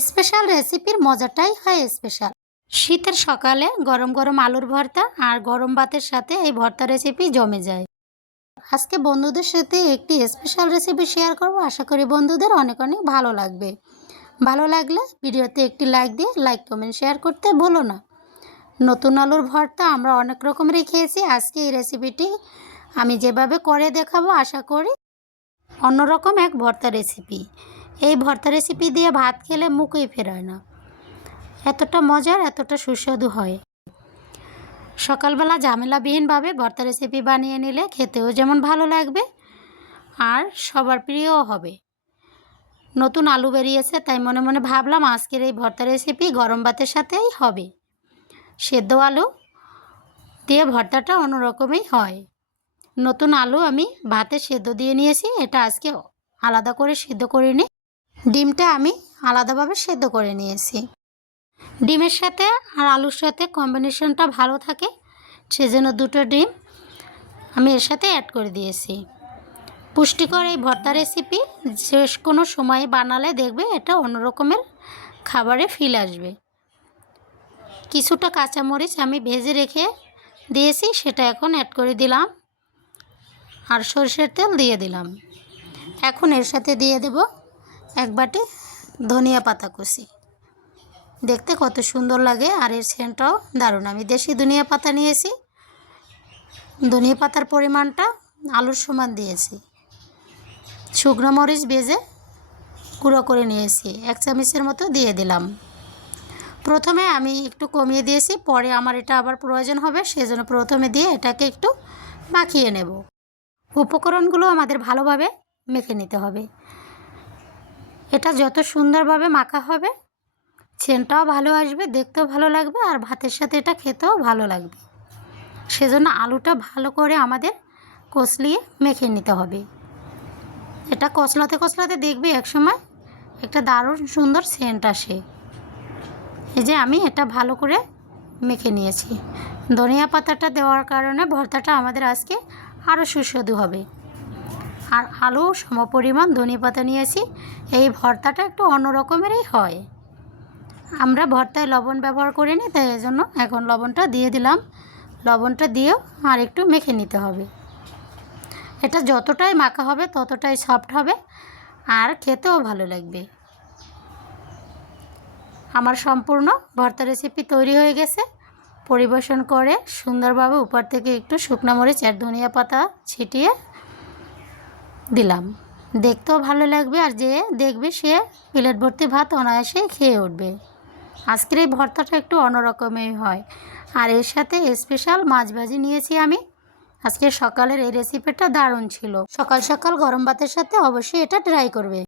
Special রেসিপির মজাটাই হয় স্পেশাল। শীতের সকালে গরম গরম আলুর ভর্তা আর গরম ভাতের সাথে এই ভর্তা রেসিপি জমে যায়। আজকে বন্ধুদের সাথে একটি স্পেশাল রেসিপি শেয়ার করব। আশা করি বন্ধুদের অনেক অনেক ভালো লাগবে। ভালো লাগলে ভিডিওতে একটি লাইক দিয়ে লাইক কমেন্ট শেয়ার করতে ভুলো না। নতুন আলুর ভর্তা আমরা অনেক রকমেরই খেয়েছি। আজকে এই রেসিপিটি আমি যেভাবে করে দেখাবো, আশা করি অন্যরকম এক ভর্তা রেসিপি। এই ভর্তা রেসিপি দিয়ে ভাত খেলে মুখই ফেরায় না, এতটা মজার, এতটা সুস্বাদু হয়। সকালবেলা ঝামেলাবিহীনভাবে ভর্তা রেসিপি বানিয়ে নিলে খেতেও যেমন ভালো লাগবে আর সবার প্রিয়ও হবে। নতুন আলু বেরিয়েছে, তাই মনে মনে ভাবলাম আজকের এই ভর্তা রেসিপি গরম ভাতের সাথেই হবে। সেদ্ধ আলু দিয়ে ভর্তাটা অন্যরকমই হয়। নতুন আলু আমি ভাতে সেদ্ধ দিয়ে নিয়েছি, এটা আজকে আলাদা করে সেদ্ধ করে নিই। ডিমটা আমি আলাদাভাবে সেদ্ধ করে নিয়েছি। ডিমের সাথে আর আলুর সাথে কম্বিনেশনটা ভালো থাকে, সেজন্য দুটো ডিম আমি এর সাথে অ্যাড করে দিয়েছি। পুষ্টিকর এই ভর্তা রেসিপি যে কোনো সময় বানালে দেখবে এটা অন্যরকমের খাবারে ফিল আসবে। কিছুটা কাঁচামরিচ আমি ভেজে রেখে দিয়েছি, সেটা এখন অ্যাড করে দিলাম আর সরষের তেল দিয়ে দিলাম। এখন এর সাথে দিয়ে দেব এক বাটি ধনিয়া পাতা কুচি। দেখতে কত সুন্দর লাগে আর এর সেন্টটাও দারুণ। আমি দেশি ধনিয়া পাতা নিয়েছি, ধনিয়া পাতার পরিমাণটা আলুর সমান দিয়েছি। শুকনো মরিচ ভেজে গুঁড়ো করে নিয়েছি, 1 চামচের মতো দিয়ে দিলাম। প্রথমে আমি একটু কমিয়ে দিয়েছি, পরে আমার এটা আবার প্রয়োজন হবে, সেজন্য প্রথমে দিয়ে এটাকে একটু মাখিয়ে নেব। উপকরণগুলো আমাদের ভালোভাবে মেখে নিতে হবে। এটা যত সুন্দরভাবে মাখা হবে সেন্টটাও ভালো আসবে, দেখতেও ভালো লাগবে আর ভাতের সাথে এটা খেতেও ভালো লাগবে। সেজন্য আলুটা ভালো করে আমাদের কষলিয়ে মেখে নিতে হবে। এটা কষলাতে কষলাতে দেখবি একসময় একটা দারুণ সুন্দর সেন্ট আসে। এই যে আমি এটা ভালো করে মেখে নিয়েছি। ধনিয়া পাতাটা দেওয়ার কারণে ভর্তাটা আমাদের আজকে আরও সুস্বাদু হবে। আর আলু সমপরিমাণ ধনিয়া পাতা নিয়েছি। এই ভর্তাটা একটু অন্য রকমেরই হয়। আমরা ভর্তায় লবণ ব্যবহার করিনি, তাই এই জন্য এখন লবণটা দিয়ে দিলাম। লবণটা দিয়েও আর একটু মেখে নিতে হবে। এটা যতটাই মাখা হবে ততটাই সফট হবে আর খেতেও ভালো লাগবে। আমার সম্পূর্ণ ভর্তা রেসিপি তৈরি হয়ে গেছে। পরিবেশন করে সুন্দরভাবে উপর থেকে একটু শুকনো মরিচ আর ধনিয়া পাতা ছিটিয়ে দিলাম। দেখতেও ভালো লাগবে আর যে দেখবে সে প্লেট ভর্তি ভাত অনায়াসে খেয়ে উঠবে। আজকের এই ভর্তাটা একটু অন্যরকমই হয়। আর এর সাথে স্পেশাল মাছ ভাজি নিয়েছি আমি। আজকে সকালের এই রেসিপিটা দারুণ ছিল। সকাল সকাল গরম ভাতের সাথে অবশ্যই এটা ট্রাই করবে।